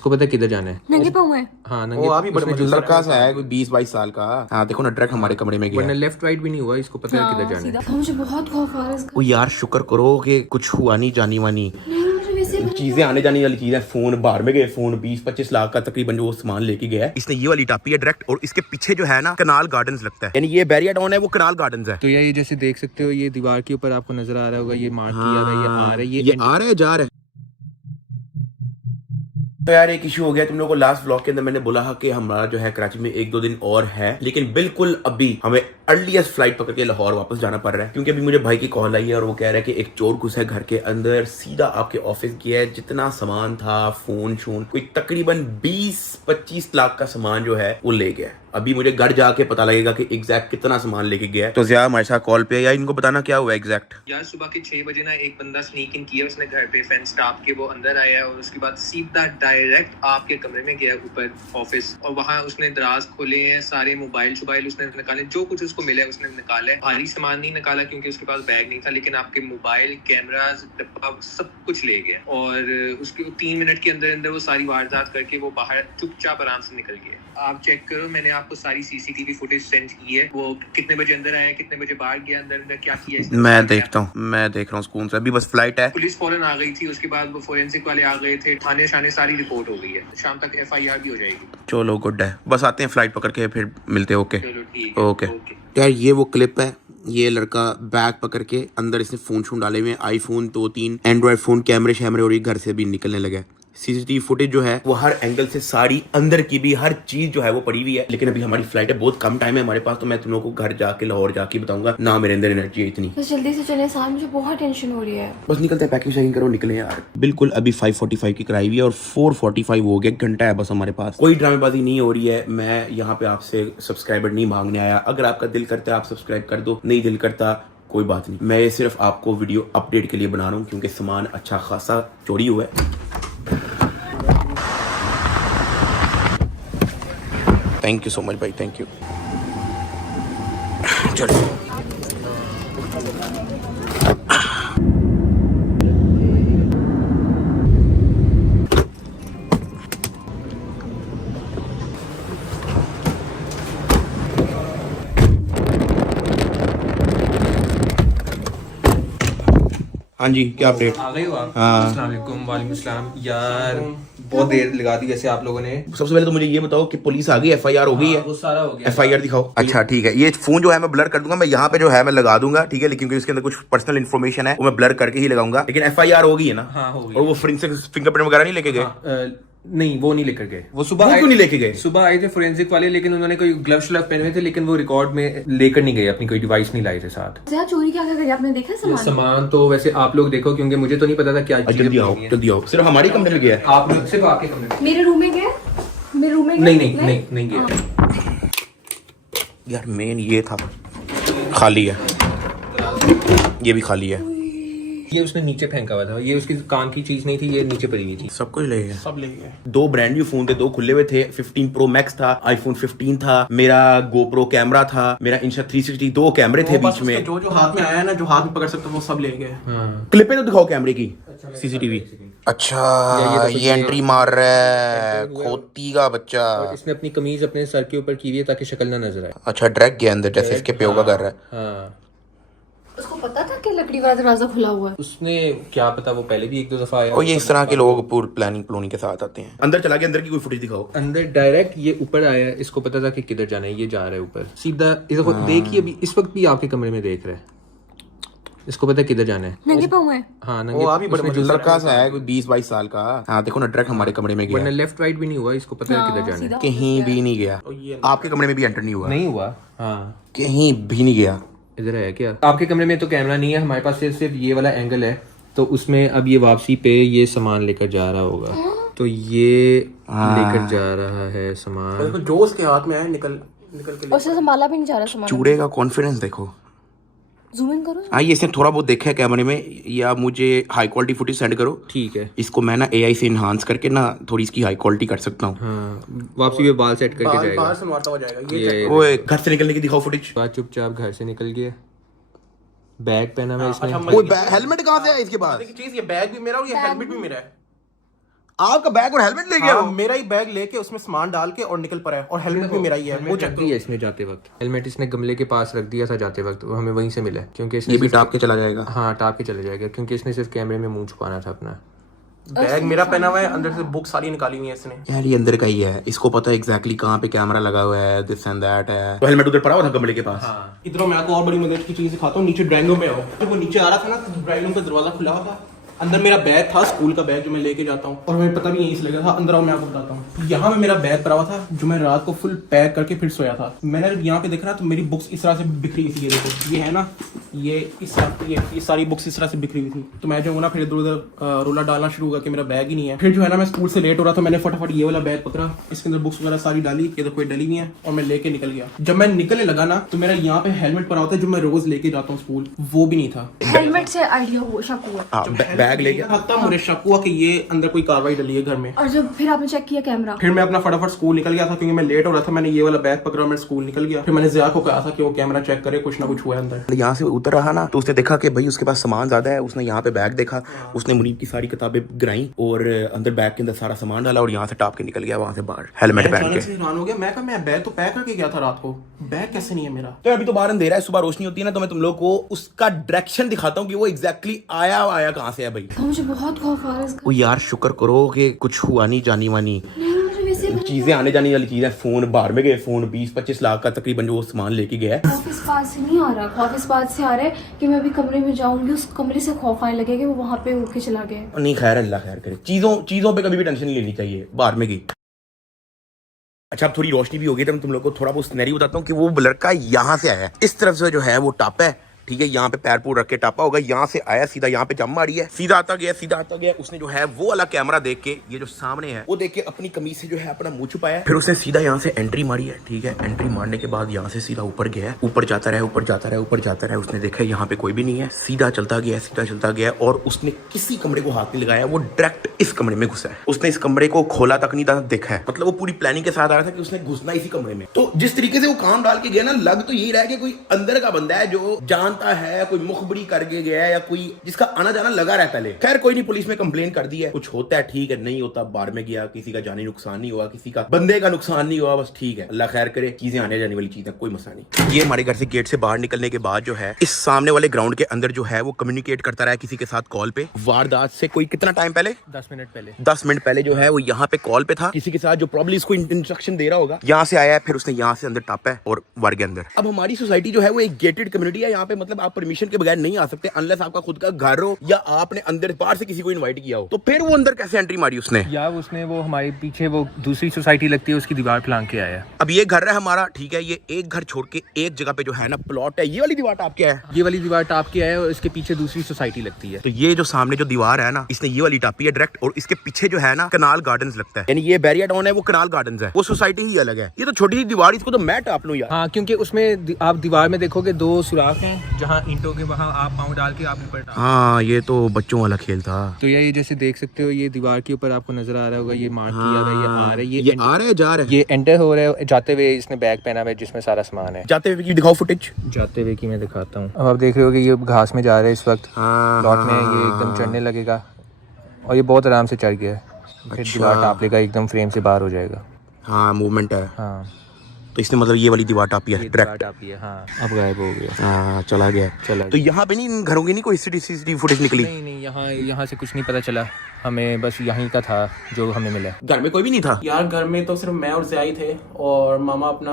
इसको पता है किधर जाना है? नंगे पाँव है। हाँ वो अभी बड़े लड़का सा है, कोई 20-22 साल का। हाँ देखो ना, डायरेक्ट हमारे कमरे में गया। वरना लेफ्ट राइट भी नहीं हुआ, इसको पता है किधर जाना है। मुझे बहुत खौफ आ रहा है इसका। ओ यार शुक्र करो कि कुछ हुआ नहीं, जानी वानी चीजें आने जाने वाली चीजें। फोन बाहर में गए, फोन 20-25 लाख का तकरीबन जो सामान लेके गया है। इसने ये वाली टापी है डायरेक्ट, और इसके पीछे जो है ना कनाल गार्डन्स लगता है, यानी ये बैरियर डाउन है, वो कनाल गार्डन्स है। तो ये जैसे देख सकते हो, ये दीवार के ऊपर आपको नजर आ रहा होगा, ये मार्क किया हुआ है, ये आ रहा है, ये आ रहा है, जा रहा है। तो यार एक इशू हो गया। तुम लोगों को लास्ट व्लॉग के अंदर मैंने बोला कि हमारा जो है कराची में 1-2 दिन और है, लेकिन बिल्कुल अभी हमें अर्लीस्ट फ्लाइट पकड़ के लाहौर वापस जाना पड़ रहा है, क्योंकि अभी मुझे भाई की कॉल आई है और वो कह रहा है कि एक चोर घुसा है घर के अंदर, सीधा आपके ऑफिस गया है, जितना सामान था, फोन शोन, कोई तकरीबन 20-25 लाख का सामान जो है वो ले गया। अभी मुझे घर जाके पता लगेगा कि एग्जैक्ट कितना सामान लेके गया है। तो ज़िया हमारे साथ कॉल पे है, या इनको बताना क्या हुआ एग्जैक्ट। यार सुबह के 6 बजे ना एक बंदा स्नीक इन किया उसने घर पे, फेंस टाप के वो अंदर आया है, और उसके बाद सीधा डायरेक्ट आपके कमरे में गया ऊपर ऑफिस, और वहाँ उसने दराज खोले हैं, सारे मोबाइल उसने निकाले, जो कुछ उसको मिला है उसने निकाला है। भारी सामान नहीं निकाला क्योंकि उसके पास बैग नहीं था, लेकिन आपके मोबाइल, कैमरास, डब्बा सब कुछ ले गया। और उसके 3 मिनट के अंदर अंदर वो सारी वारदात करके वो बाहर चुपचाप आराम से निकल गया। आप चेक करो, मैंने आपको सारी सीसीटीवी फुटेज सेंड की है, वो कितने बजे अंदर आया, कितने बजे बाहर गया, अंदर क्या किया। मैं देखता हूँ, मैं देख रहा हूँ सुकून से। अभी बस फ्लाइट है, पुलिस फौरन आ गई थी, उसके बाद वो फोरेंसिक वाले आ गए थे, थाने शाने सारी रिपोर्ट हो गई है, शाम तक FIR भी हो जाएगी। चलो गुड है, बस आते हैं फ्लाइट पकड़ के फिर मिलते हैं। ओके चलो ठीक है, ओके। यार ये वो क्लिप है, ये लड़का बैग पकड़ के अंदर इसने फोन शोन डाले हुए, आईफोन 2-3 एंड्रॉइड फोन, कैमरे शैमरे, और ये घर से भी निकलने लगा है। सीसीटीवी फुटेज जो है वो हर एंगल से, सारी अंदर की भी हर चीज जो है वो पड़ी हुई है। लेकिन अभी हमारी फ्लाइट है, बहुत कम टाइम है हमारे पास, तो मैं तुम लोगों को घर जाके लाहौर जाके बताऊंगा ना, मेरे अंदर एनर्जी है इतनी। बस जल्दी से चले साहब, मुझे बहुत टेंशन हो रही है। बस निकलते हैं, पैकिंग शैकिंग करो, निकले यार। बिल्कुल अभी 5:45 की कराई हुई है और 4:45 हो गया, घंटा है बस हमारे पास। कोई ड्रामेबाजी नहीं हो रही है। मैं यहाँ पे आपसे सब्सक्राइबर नहीं मांगने आया। अगर आपका दिल करता है आप सब्सक्राइब कर दो, नहीं दिल करता कोई बात नहीं। मैं ये सिर्फ आपको वीडियो अपडेट के लिए बना रहा हूँ, क्योंकि सामान अच्छा खासा चोरी हुआ है। थैंक यू सो मच भाई, थैंक यू। चलो हाँ जी, क्या अपडेट? आ गए हो आप? हाँ। अस्सलाम वालेकुम। वालेकुम अस्सलाम। यार बहुत देर लगा दी वैसे आप लोगों ने। सबसे पहले तो मुझे ये बताओ कि पुलिस आ गई, FIR हो गई है? वो सारा हो गया। FIR दिखाओ। अच्छा ठीक है, ये फोन जो है मैं ब्लर कर दूंगा, मैं यहाँ पे जो है मैं लगा दूंगा, ठीक है, लेकिन क्योंकि इसके अंदर कुछ पर्सनल इन्फॉर्मेशन है वो मैं ब्लर करके ही लगाऊंगा। लेकिन FIR हो गई है ना? हाँ हो गई। और वो फोरेंसिक फिंगरप्रिंट वगैरह नहीं लेके गए? नहीं वो नहीं लेकर गए। वो सुबह क्यों नहीं लेके गए? सुबह आए थे फोरेंसिक वाले, लेकिन उन्होंने कोई ग्लव श्लव पहने हुए थे, लेकिन वो रिकॉर्ड में लेकर नहीं गए, अपनी कोई डिवाइस नहीं लाए थे साथ। ज़रा चोरी क्या करी आपने देखा सामान? सामान तो वैसे आप लोग देखो, क्योंकि मुझे तो नहीं पता था क्या चीजें जल्दी आओ, जल्दी आओ। सिर्फ हमारे कमरे में गया है? आप लोग सिर्फ आपके कमरे में? मेरे रूम में गया, मेरे रूम में गया? नहीं गया। यार मेन ये था, खाली है, ये भी खाली है। ये उसने नीचे फेंका हुआ था, ये उसकी काम की चीज नहीं थी, ये नीचे पड़ी हुई थी। सब कुछ ले गए, सब ले गए। 2 ब्रांड न्यू फोन थे, 2 खुले हुए थे। 15 Pro Max था, iPhone 15 था, मेरा GoPro कैमरा था, मेरा Insta360, 2 कैमरे थे बीच में। जो जो हाथ में आया ना, जो हाथ में पकड़ सकते वो सब ले गए। क्लिपें तो दिखाओ कैमरे की, CCTV। अच्छा ये एंट्री मार रहा है, खोती का बच्चा। इसने अपनी कमीज अपने सर के ऊपर की हुई है ताकि शक्ल ना नजर आए। अच्छा डायरेक्ट गया अंदर, जैसे इसके प्यो का कर रहा है। हाँ, उसको पता था कि लकड़ी वाला दरवाजा खुला हुआ है? उसने क्या पता, वो पहले भी 1-2 दफा आया। और ये इस तरह के लोग पूरी प्लानिंग के साथ आते हैं। अंदर चला गया, अंदर की कोई फुटेज दिखाओ। अंदर डायरेक्ट ये ऊपर आया, इसको पता था कि किधर जाना है, ये जा रहा है ऊपर सीधा। इसको देखिए, अभी इस वक्त भी आपके कमरे में देख रहा है, इसको पता है किधर जाना है। नंगे पाँव है। हाँ वो अभी बड़े लड़का सा है, कोई 20-22 साल का। हाँ देखो ना, डायरेक्ट हमारे कमरे में गया। वरना लेफ्ट राइट भी नहीं हुआ, इसको पता है किधर जाना है। कहीं भी नहीं गया। आपके कमरे में भी एंटर नहीं हुआ? नहीं हुआ। हाँ कहीं भी नहीं गया। इधर है क्या? आपके कमरे में तो कैमरा नहीं है, हमारे पास सिर्फ ये वाला एंगल है, तो उसमें अब ये वापसी पे ये सामान लेकर जा रहा होगा, तो ये लेकर जा रहा है सामान। जो उसके हाथ में है निकल के उससे संभाला भी नहीं जा रहा सामान। चूड़े का कॉन्फिडेंस देखो। जूम इन करो। हाँ ये इसने थोड़ा बहुत देखा है कैमरे में, या मुझे हाई क्वालिटी फुटेज सेंड करो। ठीक है, इसको मैं ना AI से इनहांस करके ना थोड़ी इसकी हाई क्वालिटी कर सकता हूँ। हाँ वापसी पे बाल सेट करके जाएगा। बाहर से मारता हुआ जाएगा ये ओए घर से निकलने की दिखाओ फुटेज। बात चुपचाप घर से निकल गया, बैग पहना हुआ इसने। ओए हेलमेट कहाँ से आया इसके पास? चीज, ये बैग भी मेरा और ये हेलमेट भी मेरा है। आपका बैग और हेलमेट ले गया हाँ, वो? मेरा ही बैग लेके उसमें सामान डाल के और निकल पड़ा है, और हेलमेट भी मेरा ही है। वो हेलमेट चेक रख करो। दिया इसने जाते वक्त, हेलमेट इसने गमले के पास रख दिया था जाते वक्त, वो हमें वहीं से मिला क्योंकि इसने ये भी सिर्फ- टाप के चला जाएगा। हाँ टाप के चले जाएगा क्योंकि इसने सिर्फ कैमरे में मुंह छुपाना था अपना। बैग मेरा पहना हुआ है, अंदर से बुक सारी निकाली हुई है इसने। यार ये अंदर का ही है, इसको पता है एग्जैक्टली कहाँ पे कैमरा लगा हुआ है, दिस एंड दैट है। तो हेलमेट उधर पड़ा हुआ था गमले के पास। इधर मैं आपको और बड़ी मदद की चीज दिखाता हूँ। नीचे ड्राइंग रूम में आओ। जब वो नीचे आ रहा था ना, तो ड्राइंग रूम का दरवाजा खुला हुआ था, अंदर मेरा बैग था, स्कूल का बैग जो मैं लेके जाता हूँ, और हमें पता भी यहीं से लगा था। अंदर आओ मैं आपको बताता हूँ। यहाँ में मेरा बैग पड़ा हुआ था जो मैं रात को फुल पैक करके फिर सोया था। मैंने जब यहाँ पे देखा ना तो मेरी बुक्स इस तरह से बिखरी हुई थी। ये देखो, ये है ना, ये ये सारी बुक्स इस तरह से बिखरी हुई थी। तो मैं जो ना फिर इधर उधर रोला डालना शुरू हुआ कि मेरा बैग ही नहीं है। फिर जो है ना मैं स्कूल से लेट हो रहा था, मैंने फटाफट ये वाला बैग पकड़ा, इसके अंदर बुक्स वगैरह सारी डाली, ये तो कोई डली हुई है, और मैं लेके निकल गया। जब मैं निकलने लगा ना तो मेरा यहाँ पे हेलमेट पड़ा होता है जो मैं रोज लेके जाता हूँ स्कूल, वो भी नहीं था। हेलमेट से आइडिया हुआ, शक हुआ। हाँ, बैग ले गया। तब मुझे शक हुआ कि ये अंदर कोई कार्रवाई डली है घर में। और जब फिर आपने चेक किया कैमरा? फिर मैं अपना फटाफट स्कूल निकल गया था क्योंकि मैं लेट हो रहा था। मैंने ये वाला बैग पकड़ा, मैं स्कूल निकल गया। फिर मैंने जिया को कहा था कि वो कैमरा चेक करे, कुछ ना कुछ हुआ है अंदर। यहाँ से उतर रहा ना तो उसने देखा कि भाई उसके पास सामान ज्यादा है। उसने यहाँ पे बैग देखा, उसने मुनीब की सारी किताबें गिराई और अंदर बैग के अंदर सारा सामान डाला और यहाँ से टाप के निकल गया वहां से बाहर हेलमेट मैं पहन अचानक के। से हैरान हो गया। मैं कहा मैं बैग तो पैक करके गया था रात को, बैग कैसे नहीं है मेरा? तो अभी तो बाहर अंधेरा है, सुबह रोशनी होती है ना तो मैं तुम लोग को उसका डायरेक्शन दिखाता हूँ कि वो एग्जैक्टली आया कहाँ से है भाई। मुझे बहुत खौफ आ रहा है इसका। वो यार शुक्र करो कि कुछ हुआ नहीं जानी वानी। नहीं, मुझे वैसे ही चीजें आने जाने वाली चीजें, फोन बाहर में गए, फोन 20-25 लाख का तकरीबन जो वो सामान लेके गया है। खौफ इस बात से नहीं आ रहा, खौफ इस बात से आ रहा है कि मैं अभी कमरे में जाऊंगी, उस कमरे से खौफ आने लगेगा कि वो वहां पे उठ के चला गया। नहीं खैर, अल्लाह खैर करे। चीजों पे कभी भी टेंशन नहीं लेनी चाहिए, बाहर में गई। अच्छा अब थोड़ी रोशनी भी होगी तो मैं तुम लोग को थोड़ा बहुत सिनेरियो बताता हूँ कि वो लड़का यहाँ से आया है। इस तरफ से जो है वो टापा है, ठीक है, यहाँ पे पैर पूर रख के टापा होगा, यहाँ से आया सीधा यहाँ पे जम मारी है, सीधा आता गया। उसने जो है वो वाला कैमरा देख के, ये जो सामने है वो देख के अपनी कमीज से जो है अपना मुंह छुपाया। फिर उसने सीधा यहाँ से एंट्री मारी है, ठीक है। एंट्री मारने के बाद यहाँ से सीधा ऊपर गया, ऊपर जाता रहा। उसने देखा यहाँ पे कोई भी नहीं है, सीधा चलता गया और उसने किसी कमरे को हाथ नहीं लगाया, वो डायरेक्ट इस कमरे में घुसा है। उसने इस कमरे को खोला तक नहीं था, देखा है, मतलब वो पूरी प्लानिंग के साथ आया था कि उसने घुसना इसी कमरे में। तो जिस तरीके से वो काम डाल के गया ना, लग तो यही रहा है कि कोई अंदर का बंदा है जो जानता है, कोई मुखबरी करके गया है या कोई जिसका आना जाना लगा रहता है। खैर कोई नहीं, पुलिस में कंप्लेन कर दी है, कुछ होता है ठीक है, नहीं होता बाहर में गया, किसी का जानी नुकसान नहीं हुआ, किसी का बंदे का नुकसान नहीं हुआ, बस ठीक है, अल्लाह खैर करे। चीजें आने जाने वाली चीजें, कोई मसला नहीं। ये हमारे घर से गेट से बाहर निकलने के बाद जो है इस सामने वाले ग्राउंड के अंदर जो है वो कम्युनिकेट करता रहा किसी के साथ कॉल पे। वारदात से कोई कितना टाइम पहले, 10 मिनट पहले 10 मिनट पहले जो है वो यहाँ पे कॉल पे था किसी के साथ जो प्रॉब्लम इसको इंस्ट्रक्शन दे रहा होगा। यहाँ से आया है, फिर उसने यहाँ से अंदर टापा है और वर्ग के अंदर। अब हमारी सोसाइटी जो है वो एक गेटेड कम्युनिटी है, यहाँ पे मतलब आप परमिशन के बगैर नहीं आ सकते अनलेस आपका खुद का घर हो या आपने अंदर बाहर से किसी को इनवाइट किया हो। तो फिर वो अंदर कैसे एंट्री मारी उसने? यार उसने वो हमारे पीछे वो दूसरी सोसाइटी लगती है उसकी दीवार फलांग के आया। अब ये घर है हमारा, ठीक है, ये एक घर छोड़ के एक जगह पे जो है ना प्लॉट है, ये वाली दीवार टाप के है, ये वाली दीवार टाप के आया और इसके पीछे दूसरी सोसाइटी लगती है। तो ये जो सामने जो दीवार है ना, इसने ये वाली टापी है डायरेक्ट, और इसके पीछे जो है ना कनाल गार्डन्स लगता है, यानी ये बैरिया टाउन है, वो कनाल गार्डन्स है, वो सोसाइटी ही अलग है। ये तो छोटी सी दीवार, इसको तो मैं टाप लूं यार। हाँ, क्योंकि उसमें आप दीवार में देखोगे 2 सुराख हैं, जहाँ ईंटों के वहाँ आप पाँव डाल के आप ऊपर टाप। हाँ ये तो बच्चों वाला खेल था। तो ये जैसे देख सकते हो, ये दीवार के ऊपर आपको नजर आ रहा होगा, ये मार्क किया हुआ है, ये आ रहा है, ये आ रहा है, जा रहा है, ये एंटर हो रहा है। जाते हुए इसने बैग पहना हुआ है जिसमें सारा सामान है। जाते हुए की दिखाओ फुटेज। जाते हुए की मैं दिखाता हूँ। अब आप देख रहे हो कि ये घास में जा रहा है इस वक्त, प्लॉट में ये एकदम चढ़ने लगेगा और ये बहुत आराम से चढ़ गया है। फिर दीवार टाप लेगा, एकदम फ्रेम से बाहर हो जाएगा। हाँ मूवमेंट है। हाँ तो इसने मतलब ये वाली दीवार टापी है डायरेक्ट। हाँ, अब गायब हो गया। हाँ चला गया। तो यहाँ पे नहीं, इन घरों की नहीं कोई सीसीटीवी फुटेज निकली? नहीं, यहाँ से कुछ नहीं पता चला हमें, बस यहीं का था जो हमें मिला। घर में कोई भी नहीं था यार? घर में तो सिर्फ मैं और ज़ियाई थे और मामा अपना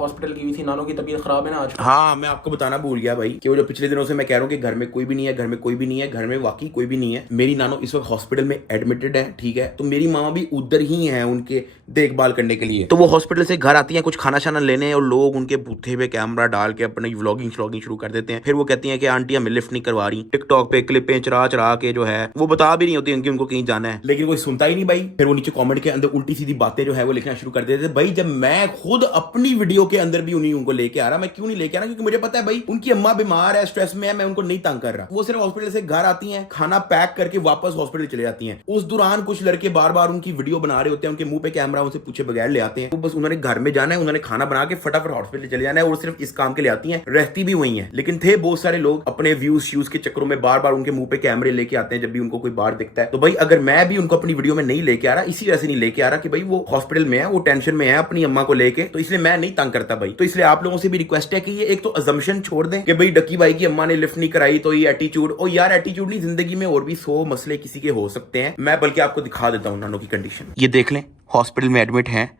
हॉस्पिटल की हुई थी, नानों की तबीयत खराब है ना आज। हाँ मैं आपको बताना भूल गया भाई कि वो जो पिछले दिनों से मैं कह रहा हूँ कि घर में कोई भी नहीं है, घर में कोई भी नहीं है, घर में वाकई कोई भी नहीं है। मेरी नानो इस वक्त हॉस्पिटल में एडमिटेड है, ठीक है, तो मेरी मामा भी उधर ही है उनके देखभाल करने के लिए। तो वो हॉस्पिटल से घर आती है कुछ खाना शाना लेने और लोग उनके बूथे पे कैमरा डाल के अपनी व्लॉगिंग शुरू कर देते हैं। फिर वो कहती हैं कि आंटी हमें लिफ्ट नहीं करवा रही, टिकटॉक पे क्लिपें चरा के जो है वो बता भी नहीं होती कि उनको कहीं जाना है, लेकिन कोई सुनता ही नहीं भाई। फिर वो नीचे कमेंट के अंदर उल्टी सीधी बातें जो है वो लिखना शुरू कर देते थे। भाई जब मैं खुद अपनी वीडियो के अंदर भी उन्हीं उनको लेके आ रहा, मैं क्यों नहीं लेके आ रहा? क्योंकि मुझे पता है भाई उनकी अम्मा बीमार है, स्ट्रेस में है, मैं उनको नहीं तंग कर रहा। वो सिर्फ हॉस्पिटल से घर आती हैं, खाना पैक करके वापस हॉस्पिटल चले जाती हैं। उस दौरान कुछ लड़के बार बार उनकी वीडियो बना रहे होते हैं, उनके मुंह पे कैमरा उनसे पूछे बगैर ले आते हैं। वो बस उन्होंने घर में जाना है, उन्होंने खाना बना के फटाफट हॉस्पिटल चले जाना है और सिर्फ इस काम के लिए आती हैं, रहती भी वही है। लेकिन थे बहुत सारे लोग अपने व्यूज के चक्करों में बार बार उनके मुंह पे कैमरे लेके आते हैं जब भी उनको कोई बाहर दिखता है। तो भाई भाई अगर मैं भी उनको अपनी वीडियो में नहीं लेके आ रहा, इसी वजह से नहीं लेके आ रहा कि भाई वो हॉस्पिटल में है, वो टेंशन में है अपनी अम्मा को लेके, तो इसलिए मैं नहीं तंग करता भाई। तो इसलिए आप लोगों से भी रिक्वेस्ट है कि ये एक तो अजम्पशन छोड़ दें कि भाई डक्की भाई की अम्मा ने लिफ्ट नहीं कराई तो ये एटीट्यूड। ओ यार एटीट्यूड नहीं, जिंदगी में और भी 100 मसले किसी के हो सकते हैं। मैं बल्कि आपको दिखा देता हूं नानो की कंडीशन। ये देख लें, हॉस्पिटल में एडमिट हैं,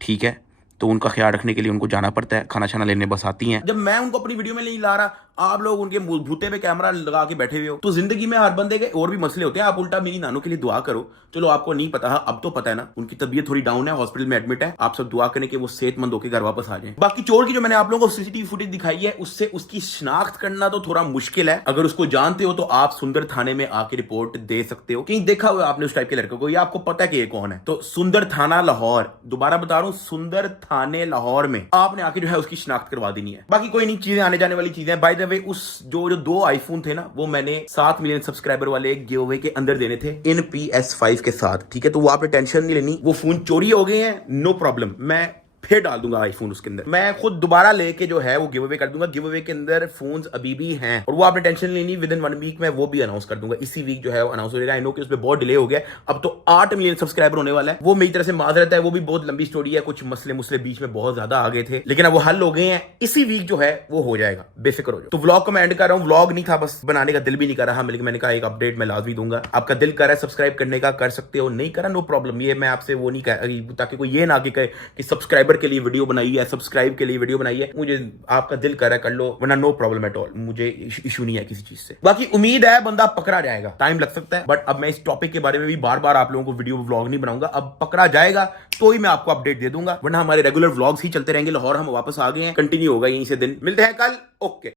ठीक है, तो उनका ख्याल रखने के लिए उनको जाना पड़ता है, खाना छाना लेने बस आती हैं। जब मैं उनको अपनी वीडियो में नहीं ला रहा, आप लोग उनके भूते पे कैमरा लगा के बैठे हुए हो, तो जिंदगी में हर बंदे के और भी मसले होते हैं। आप उल्टा मेरी नानू के लिए दुआ करो। चलो आपको नहीं पता है, अब तो पता है ना, उनकी तबीयत थोड़ी डाउन है, हॉस्पिटल में एडमिट है। आप सब दुआ करें कि वो सेहतमंद होकर घर वापस आ जाए। बाकी चोर की जो मैंने आप लोगों को सीसीटीवी फुटेज दिखाई है, उससे उसकी शिनाख्त करना तो थोड़ा मुश्किल है। अगर उसको जानते हो तो आप सुंदर थाने में आके रिपोर्ट दे सकते हो। कहीं देखा हुआ आपने उस टाइप के लड़के को, या आपको पता है कि ये कौन है। तो सुंदर थाना लाहौर, दोबारा बता रहा हूं, सुंदर थाने लाहौर में आपने आके जो है उसकी शिनाख्त करवा देनी है। बाकी कोई नहीं, चीजें आने जाने वाली चीजें। बाय द वे उस जो 2 आईफोन थे ना, वो मैंने 7 मिलियन सब्सक्राइबर वाले एक गिव अवे के अंदर देने थे इन PS5 के साथ, ठीक है। तो वो आपने टेंशन नहीं लेनी, वो फोन चोरी हो गए हैं, नो प्रॉब्लम, मैं फिर डाल दूंगा आईफोन उसके अंदर। मैं खुद दोबारा लेके जो है वो गिव अवे कर दूंगा। गिव अवे के अंदर फोन्स अभी भी हैं और वो आपने टेंशन लेनी, विद इन 1 वीक में वो भी अनाउंस कर दूंगा। इसी वीक जो है वो अनाउंस हो जाएगा। आई नो कि उसमें बहुत डिले हो गया, अब तो 8 मिलियन सब्सक्राइबर होने वाला है। वो मेरी तरफ से माजरत है, वो भी बहुत लंबी स्टोरी है, कुछ मसले बीच में बहुत ज्यादा आ गए थे, लेकिन अब वो हल हो गए हैं। इसी वीक जो है वो हो जाएगा, बेफिक्र हो जाओ। तो व्लॉग को मैं एंड कर रहा हूँ। व्लॉग नहीं था, बस बनाने का दिल भी नहीं कर रहा, लेकिन मैंने कहा एक अपडेट मैं लाजमी दूंगा। आपका दिल कर रहा है सब्सक्राइब करने का, कर सकते हो, नहीं करा नो प्रॉब्लम। ये मैं आपसे वो नहीं कह, ताकि कोई ये ना कहे कि सब्सक्राइबर के लिए वीडियो बनाई है, सब्सक्राइब के लिए वीडियो बनाई है। मुझे आपका दिल कर रहा है कर लो, वरना नो प्रॉब्लम एट ऑल, मुझे इशू नहीं है किसी चीज से। बाकी उम्मीद है बंदा पकड़ा जाएगा, टाइम लग सकता है, बट अब मैं इस टॉपिक के बारे में भी बार बार आप लोगों को वीडियो व्लॉग नहीं बनाऊंगा। अब पकड़ा जाएगा तो ही मैं आपको अपडेट दे दूंगा, वरना हमारे रेगुलर व्लॉग्स ही चलते रहेंगे। लाहौर हम वापस आ गए हैं, कंटिन्यू होगा यहीं से दिन। मिलते हैं कल, ओके।